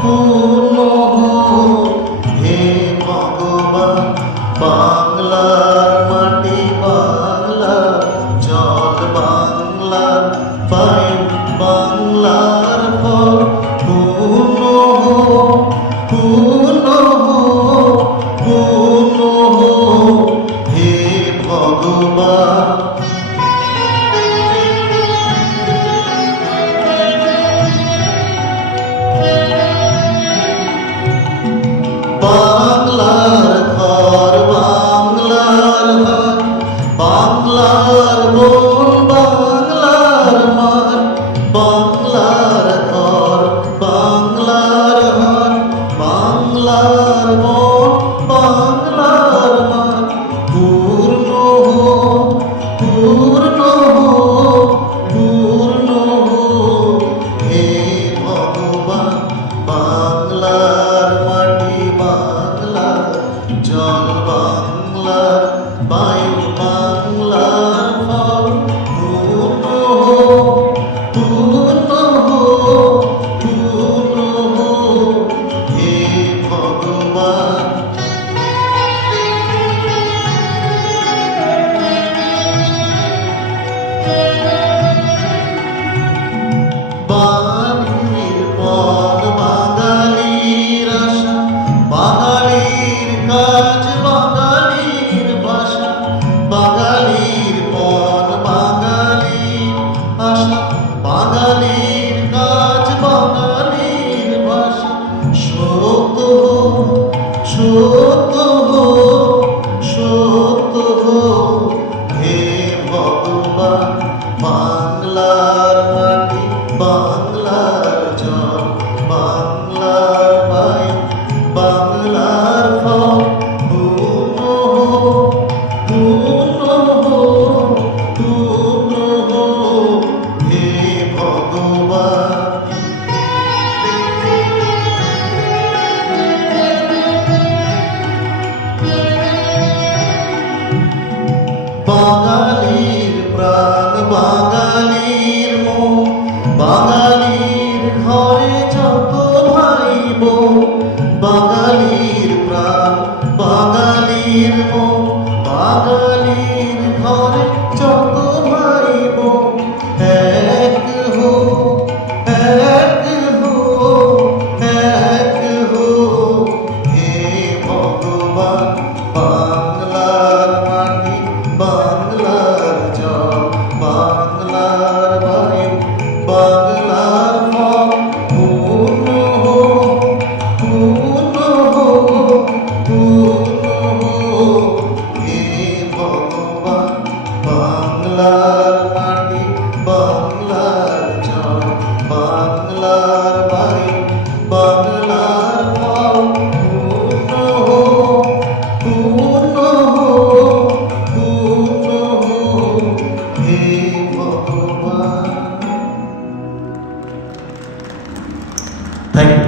পূর্ণ হোক হে ভগবান। বাংলার মাটি, বাংলার জল, বাংলার বায়ু, বাংলার ফল পূর্ণ হোক, পূর্ণ হোক, পূর্ণ হোক হে ভগবান। বাংলার ঘর, বাংলার হাট, বাংলার বন, বাংলার মাঠ, বাংলার ঘর, বাংলার হাট, বাংলার বন, বাংলার মাঠ পূর্ণ হোক, পূর্ণ হোক, পূর্ণ হোক হে ভগবান। বাংলার মাটি, বাংলার জল, বাংলার বায়ু, বাংলার ফল পূর্ণ হোক, পূর্ণ হোক, পূর্ণ হোক হে ভগবান। বাঙালির পদ, বাঙালির আশা, বাঙালির কাজ, বাঙালির ভাষা, বাঙালির পদ, বাঙালির আশা, বাঙালির কাজ, বাঙালির ভাষা সত্য হোক, সত্য হোক, সত্য হোক হে ভগবান। বাংলার মাটি, বাংলার জল, বাংলার বায়ু, বাংলার ফল পূর্ণ হোক, পূর্ণ হোক, পূর্ণ হোক হে ভগবান। বাঙালির প্রাণ, বাঙালির মন, বাঙালির ঘরে যত ভাই বোন, বাঙালির প্রাণ, বাঙালির মন, বাঙালির ঘরে যত ভাই বোন এক হোক, এক হোক, এক হোক হে ভগবান। বাংলার মাটি, বাংলার জল, বাংলার বায়ু, বাংলার ফল পূর্ণ হোক, পূর্ণ হোক, পূর্ণ হোক হে ভগবান। বাংলার মাটি, বাংলার জল, বাংলার বায়ু, বাংলার ফল পূর্ণ হোক, পূর্ণ হোক, পূর্ণ হোক হে ভগবান। Thank you.